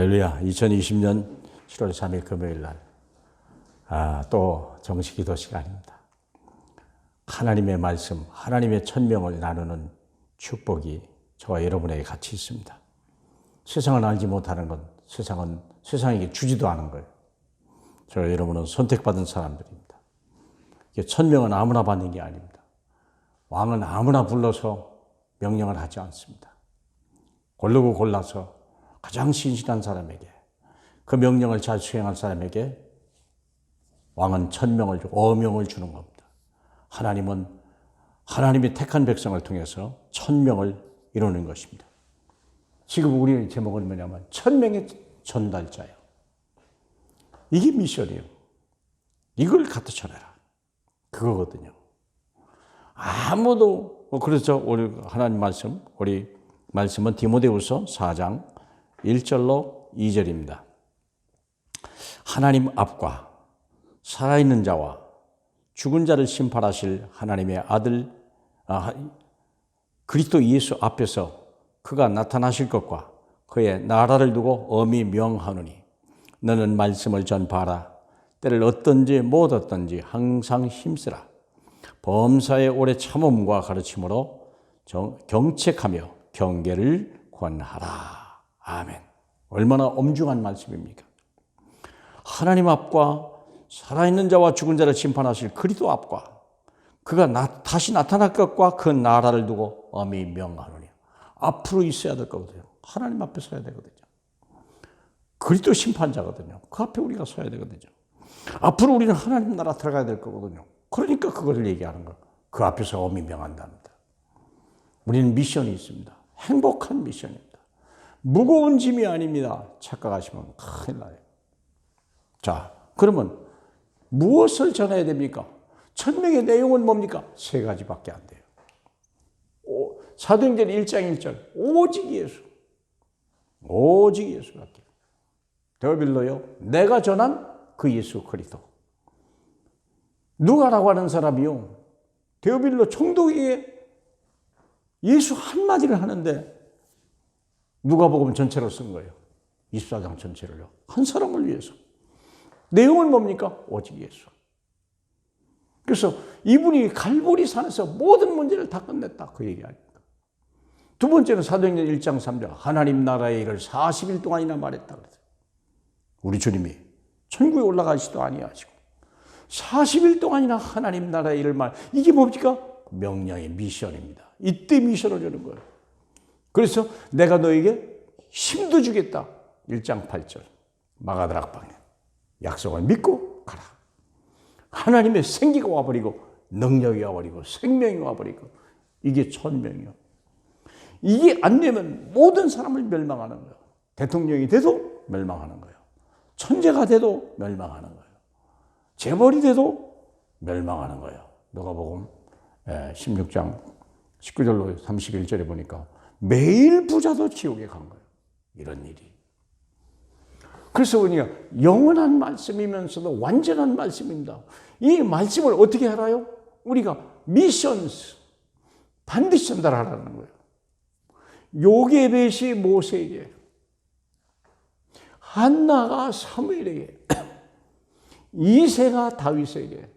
할렐루야. 2020년 7월 3일 금요일 날, 또 정식 기도 시간입니다. 하나님의 말씀, 하나님의 천명을 나누는 축복이 저와 여러분에게 같이 있습니다. 세상은 알지 못하는 것, 세상은 세상에게 주지도 않은 거예요. 저와 여러분은 선택받은 사람들입니다. 천명은 아무나 받는 게 아닙니다. 왕은 아무나 불러서 명령을 하지 않습니다. 고르고 골라서 가장 신실한 사람에게, 그 명령을 잘 수행할 사람에게 왕은 천명을 주고 어명을 주는 겁니다. 하나님은 하나님이 택한 백성을 통해서 천명을 이루는 것입니다. 지금 우리의 제목은 뭐냐면 천명의 전달자예요. 이게 미션이에요. 이걸 갖다 전해라. 그거거든요. 아무도, 그래서 우리 하나님 말씀, 우리 말씀은 디모데후서 4장 1절로 2절입니다. 하나님 앞과 살아있는 자와 죽은 자를 심판하실 하나님의 아들 그리스도 예수 앞에서 그가 나타나실 것과 그의 나라를 두고 엄히 명하노니 너는 말씀을 전파하라. 때를 어떤지 못 어떤지 항상 힘쓰라. 범사의 오래 참음과 가르침으로 경책하며 경계를 권하라. 아멘. 얼마나 엄중한 말씀입니까? 하나님 앞과 살아있는 자와 죽은 자를 심판하실 그리스도 앞과 그가 다시 나타날 것과 그 나라를 두고 엄히 명하노니 앞으로 있어야 될 거거든요. 하나님 앞에 서야 되거든요. 그리스도 심판자거든요. 그 앞에 우리가 서야 되거든요. 앞으로 우리는 하나님 나라 들어가야 될 거거든요. 그러니까 그것을 얘기하는 거예요. 그 앞에서 엄히 명한답니다. 우리는 미션이 있습니다. 행복한 미션입니다. 무거운 짐이 아닙니다. 착각하시면 큰일 나요. 자, 그러면 무엇을 전해야 됩니까? 천명의 내용은 뭡니까? 세 가지밖에 안 돼요. 사도행전 1장 1절 오직 예수. 오직 예수밖에. 데오빌로요. 내가 전한 그 예수 그리스도. 누가라고 하는 사람이요. 데오빌로 총독에게 예수 한마디를 하는데 누가복음 전체로 쓴 거예요. 24장 전체를요. 한 사람을 위해서. 내용은 뭡니까? 오직 예수. 그래서 이분이 갈보리 산에서 모든 문제를 다 끝냈다. 그 얘기 아닙니까? 두 번째는 사도행전 1장 3절 하나님 나라의 일을 40일 동안이나 말했다. 그랬어요. 우리 주님이 천국에 올라가시도 아니하시고 40일 동안이나 하나님 나라의 일을 이게 뭡니까? 명령의 미션입니다. 이때 미션을 주는 거예요. 그래서 내가 너에게 힘도 주겠다. 1장 8절 마가다락방에 약속을 믿고 가라. 하나님의 생기가 와버리고 능력이 와버리고 생명이 와버리고 이게 천명이요. 이게 안 되면 모든 사람을 멸망하는 거예요. 대통령이 돼도 멸망하는 거예요. 천재가 돼도 멸망하는 거예요. 재벌이 돼도 멸망하는 거예요. 누가복음 16장 19절로 31절에 보니까 매일 부자도 지옥에 간 거예요. 이런 일이. 그래서 우리가 영원한 말씀이면서도 완전한 말씀입니다. 이 말씀을 어떻게 알아요? 우리가 미션스 반드시 전달하라는 거예요. 요게벳이 모세에게, 한나가 사무엘에게, 이새가 다윗에게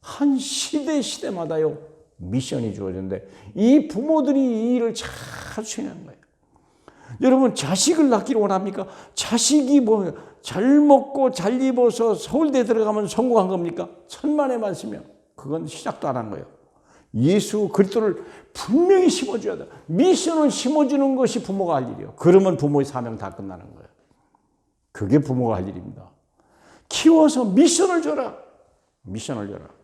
한 시대마다요 미션이 주어졌는데 이 부모들이 이 일을 잘 수행한 거예요. 여러분 자식을 낳기를 원합니까? 자식이 잘 먹고 잘 입어서 서울대 들어가면 성공한 겁니까? 천만의 말씀이요. 그건 시작도 안 한 거예요. 예수 그리스도를 분명히 심어줘야 돼. 미션을 심어주는 것이 부모가 할 일이에요. 그러면 부모의 사명 다 끝나는 거예요. 그게 부모가 할 일입니다. 키워서 미션을 줘라. 미션을 줘라.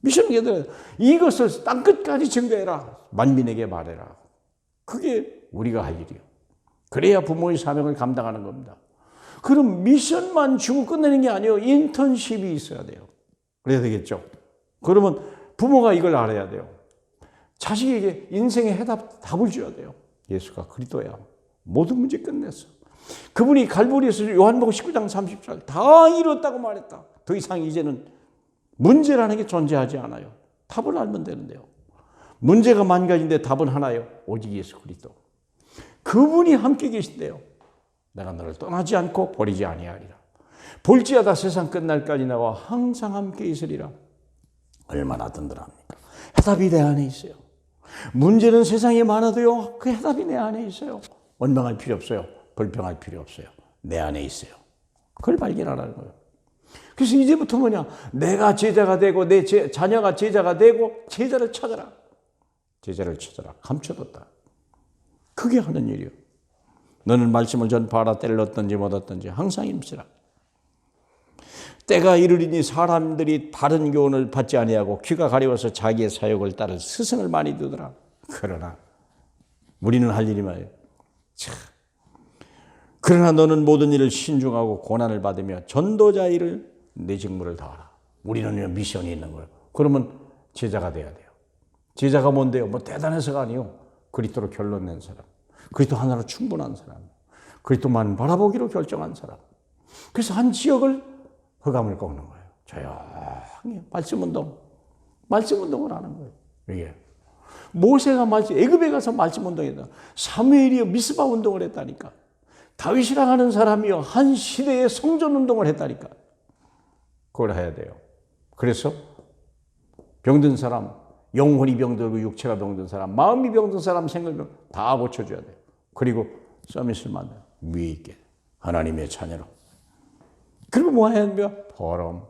미션을 얘들아 이것을 땅끝까지 증거해라. 만민에게 말해라. 그게 우리가 할 일이에요. 그래야 부모의 사명을 감당하는 겁니다. 그럼 미션만 주고 끝내는 게 아니에요. 인턴십이 있어야 돼요. 그래야 되겠죠. 그러면 부모가 이걸 알아야 돼요. 자식에게 인생의 답을 줘야 돼요. 예수가 그리스도야. 모든 문제 끝냈어. 그분이 갈보리에서 요한복음 19장 30절 다 이뤘다고 말했다. 더 이상 이제는 문제라는 게 존재하지 않아요. 답을 알면 되는데요. 문제가 만 가지인데 답은 하나요. 오직 예수 그리스도. 그분이 함께 계신대요. 내가 너를 떠나지 않고 버리지 아니하리라. 볼지어다 세상 끝날까지 나와 항상 함께 있으리라. 얼마나 든든합니까? 해답이 내 안에 있어요. 문제는 세상에 많아도요, 그 해답이 내 안에 있어요. 원망할 필요 없어요. 불평할 필요 없어요. 내 안에 있어요. 그걸 발견하라는 거예요. 그래서 이제부터 뭐냐? 내가 제자가 되고 내 자녀가 제자가 되고 제자를 찾아라. 제자를 찾아라. 감춰뒀다. 그게 하는 일이요. 너는 말씀을 전파하라. 때를 얻든지 못 얻든지 항상 힘쓰라. 때가 이르리니 사람들이 바른 교훈을 받지 아니하고 귀가 가려워서 자기의 사욕을 따를 스승을 많이 두더라. 그러나 우리는 할 일이 뭐예요? 그러나 너는 모든 일을 신중하고 고난을 받으며 전도자 일을 내 직무를 다하라. 우리는 미션이 있는 거예요. 그러면 제자가 돼야 돼요. 제자가 뭔데요? 뭐 대단해서가 아니요. 그리스도로 결론 낸 사람. 그리스도 하나로 충분한 사람. 그리스도만 바라보기로 결정한 사람. 그래서 한 지역을 흑암을 꺾는 거예요. 조용히 말씀 운동을 하는 거예요. 이게 모세가 애굽에 가서 말씀 운동했다. 사무엘이 미스바 운동을 했다니까. 다윗이라 하는 사람이요 한 시대의 성전 운동을 했다니까. 그걸 해야 돼요. 그래서 병든 사람, 영혼이 병들고 육체가 병든 사람, 마음이 병든 사람, 생각이 다 고쳐줘야 돼요. 그리고 서밋을 만나요. 위에 있게 하나님의 자녀로. 그리고 뭐 해야 돼요? 포럼.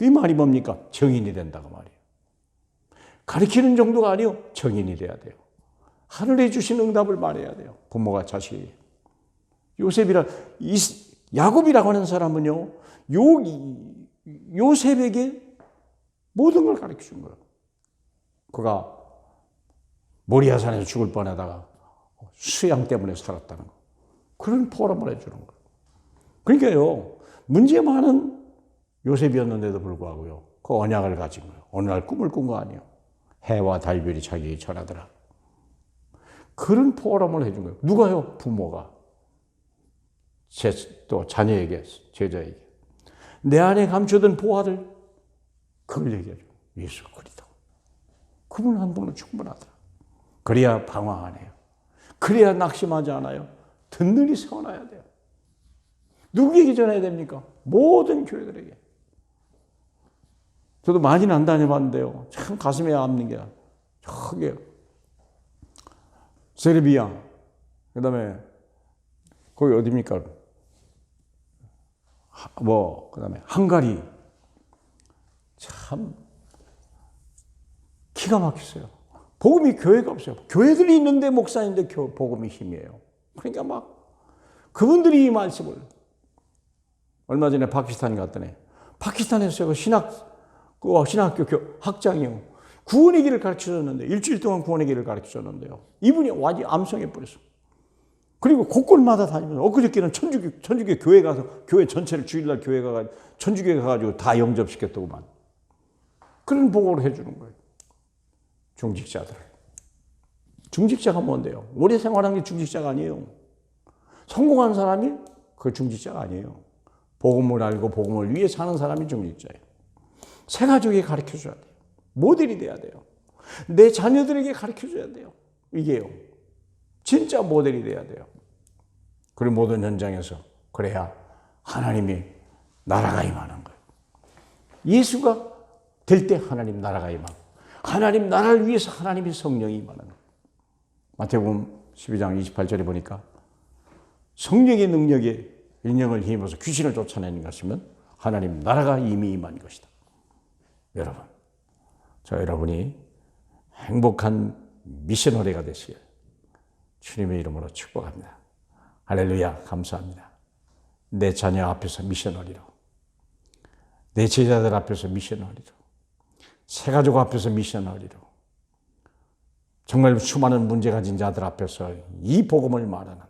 이 말이 뭡니까? 정인이 된다고 말이에요. 가르치는 정도가 아니요. 정인이 돼야 돼요. 하늘에 주신 응답을 말해야 돼요. 부모가 자식에게. 야곱이라고 하는 사람은요. 요셉에게 모든 걸 가르쳐 준 거예요. 그가 모리아산에서 죽을 뻔하다가 수양 때문에 살았다는 거. 그런 포럼을 해주는 거예요. 그러니까요. 문제 많은 요셉이었는데도 불구하고요. 그 언약을 가진 거예요. 어느 날 꿈을 꾼 거 아니에요. 해와 달별이 자기에게 전하더라. 그런 포럼을 해준 거예요. 누가요? 부모가. 또 자녀에게, 제자에게. 내 안에 감춰둔 보화를 그걸 얘기해줘. 예수 그리스도. 그분 한 분은 충분하더라. 그래야 방황 안 해요. 그래야 낙심하지 않아요. 든든히 세워놔야 돼요. 누구에게 전해야 됩니까? 모든 교회들에게. 저도 많이는 안 다녀봤는데요. 참 가슴에 아픈 게 저게 세르비아, 그 다음에 거기 어디입니까? 그 다음에 헝가리. 참 기가 막혔어요. 복음이 교회가 없어요. 교회들이 있는데 목사인데 복음이 힘이에요. 그러니까 막 그분들이 이 말씀을 얼마 전에 파키스탄 갔더니 파키스탄에서 신학교 학장이요. 구원의 길을 가르쳐줬는데 일주일 동안 구원의 길을 가르쳐줬는데요. 이분이 완전히 암송해 버렸어. 그리고 곳곳마다 다니면서 엊그저께는 천주교 교회 가서 교회 전체를 주일날 교회 가서 천주교에 가가지고 다 영접시켰더구만. 그런 보고를 해주는 거예요. 중직자들. 중직자가 뭔데요? 오래 생활한 게 중직자가 아니에요. 성공한 사람이 그 중직자가 아니에요. 복음을 알고 복음을 위해 사는 사람이 중직자예요. 새 가족에게 가르쳐줘야 돼요. 모델이 돼야 돼요. 내 자녀들에게 가르쳐줘야 돼요. 이게요. 진짜 모델이 돼야 돼요. 그리고 모든 현장에서 그래야 하나님이 나라가 임하는 거예요. 예수가 될 때 하나님 나라가 임하고 하나님 나라를 위해서 하나님의 성령이 임하는 거예요. 마태복음 12장 28절에 보니까 성령의 능력에 인형을 힘입어서 귀신을 쫓아내는 것이면 하나님 나라가 이미 임한 것이다. 여러분, 저 여러분이 행복한 미셔너리가 되시길 주님의 이름으로 축복합니다. 할렐루야, 감사합니다. 내 자녀 앞에서 미셔너리로, 내 제자들 앞에서 미셔너리로, 새가족 앞에서 미셔너리로, 정말 수많은 문제 가진 자들 앞에서 이 복음을 말하는,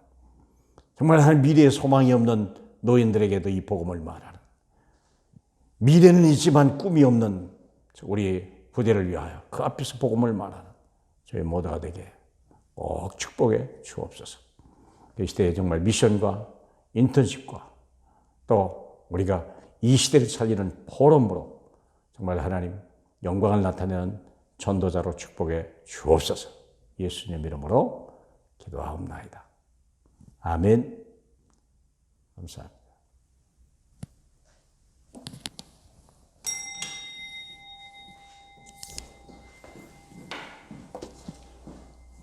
정말 한 미래에 소망이 없는 노인들에게도 이 복음을 말하는, 미래는 있지만 꿈이 없는 우리 부대를 위하여 그 앞에서 복음을 말하는 저희 모두가 되게 꼭 축복해 주옵소서. 이 시대에 정말 미션과 인턴십과 또 우리가 이 시대를 살리는 포럼으로 정말 하나님 영광을 나타내는 전도자로 축복해 주옵소서. 예수님 이름으로 기도하옵나이다. 아멘. 감사합니다.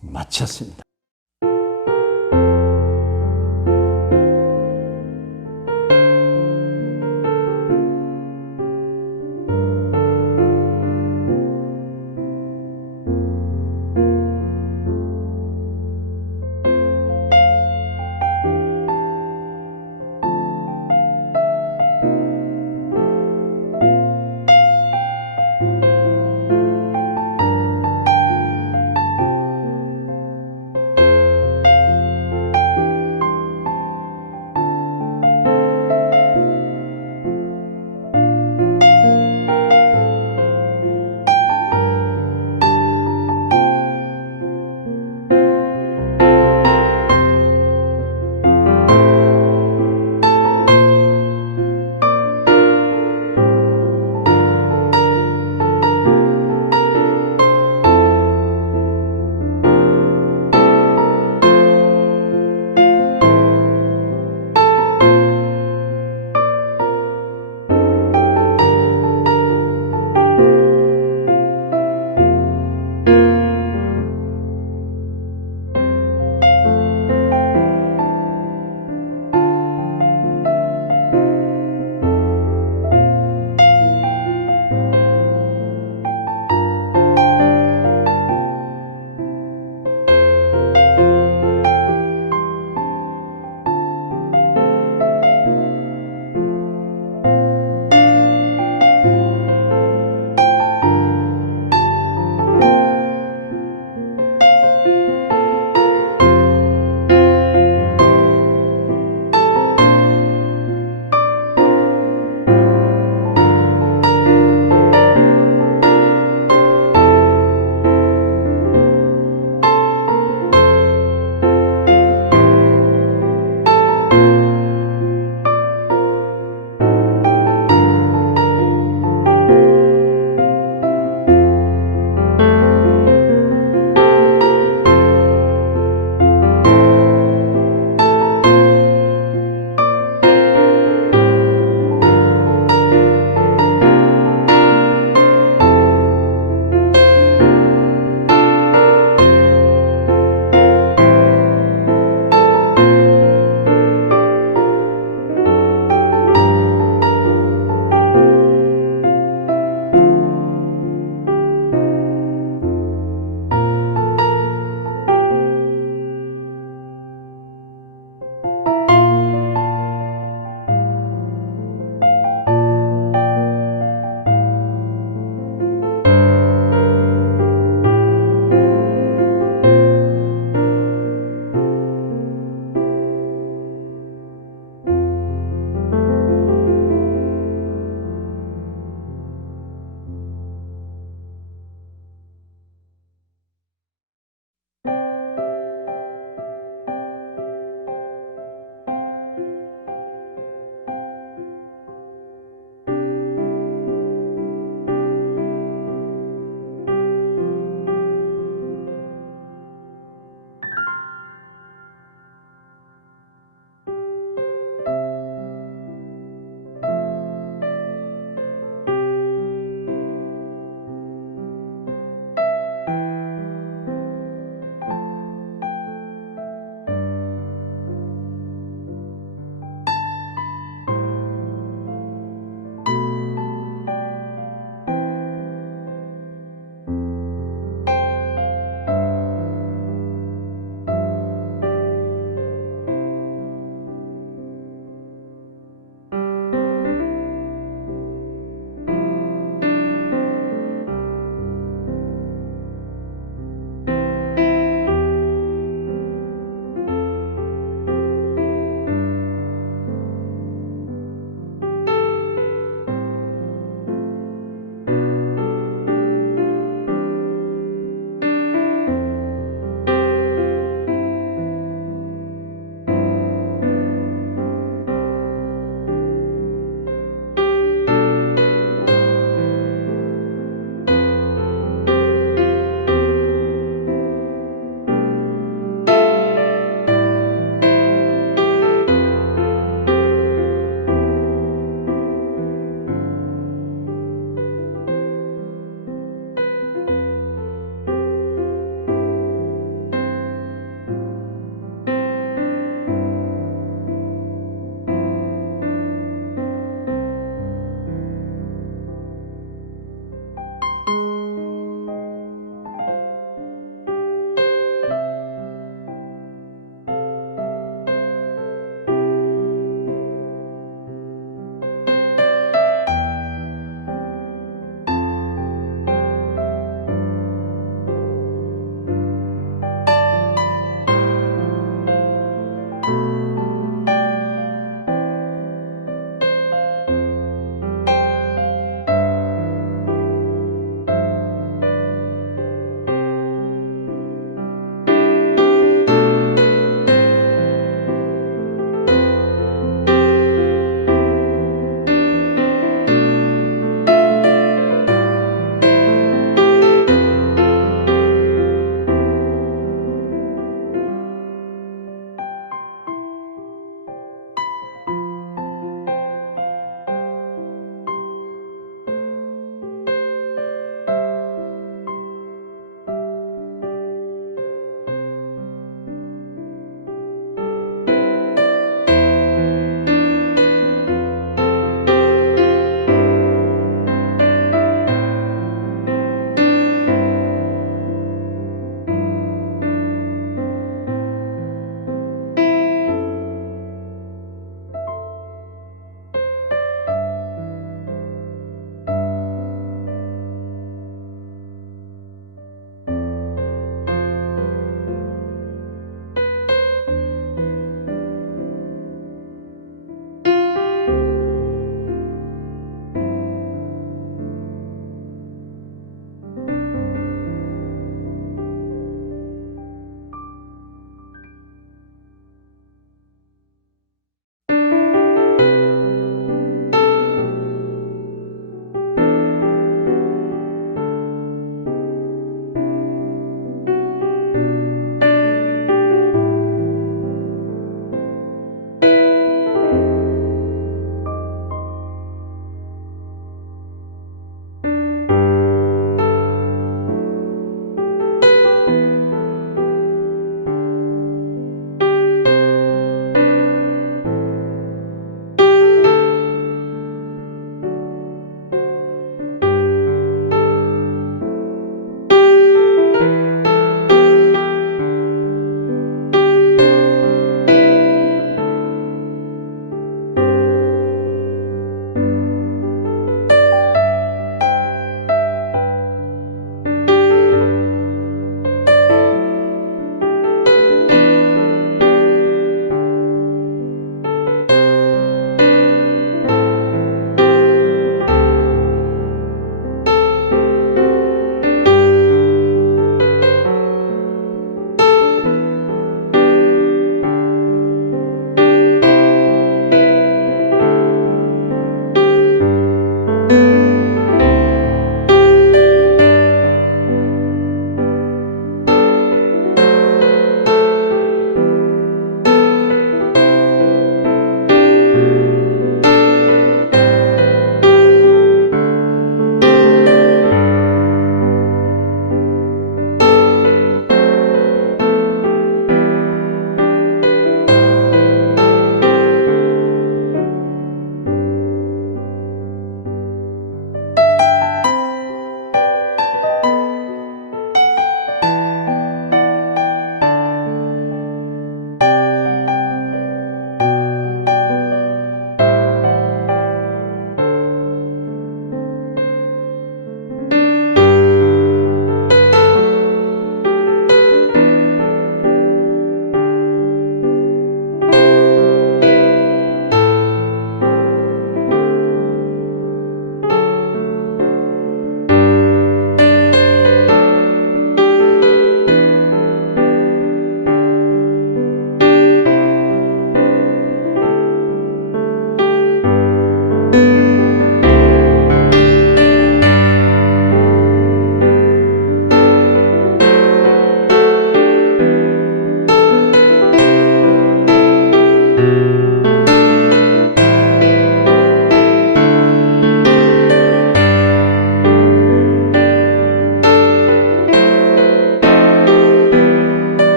마쳤습니다.